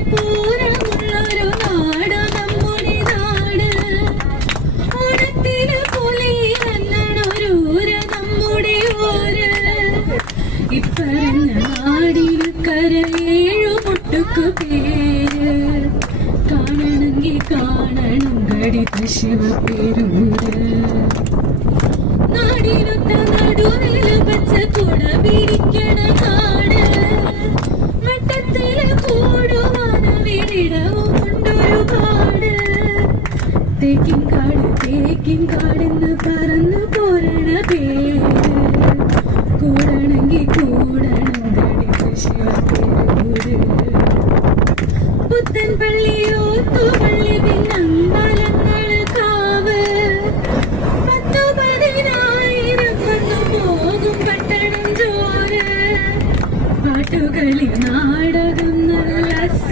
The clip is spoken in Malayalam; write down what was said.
പൂരമുള്ളൊരു നാട് നമ്മുടെ നാട്. ഓണത്തിന് പൊലിയെന്നൊരൂര് നമ്മുടെ ഊര്. ഇപ്പറഞ്ഞ നാടിന് കരയേഴു മുട്ടുക്കു പേര്. കാണണമെങ്കിൽ കാണണം ഗടിത ശിവപെരൂര്. നാടിനൊത്ത നടുവില് പച്ച കുട പിടിക്കണ നാട്. വട്ടത്തില് കൂടുവാനവിടവും കൊണ്ടൊരുപാട്. തേക്കിൻകാടെന്ന് പറന്നു പോരണ പേര്. കൂടണമെങ്കിൽ കൂടണം ഗടിത ശിവപെരൂര്. പുത്തൻ പള്ളിയോ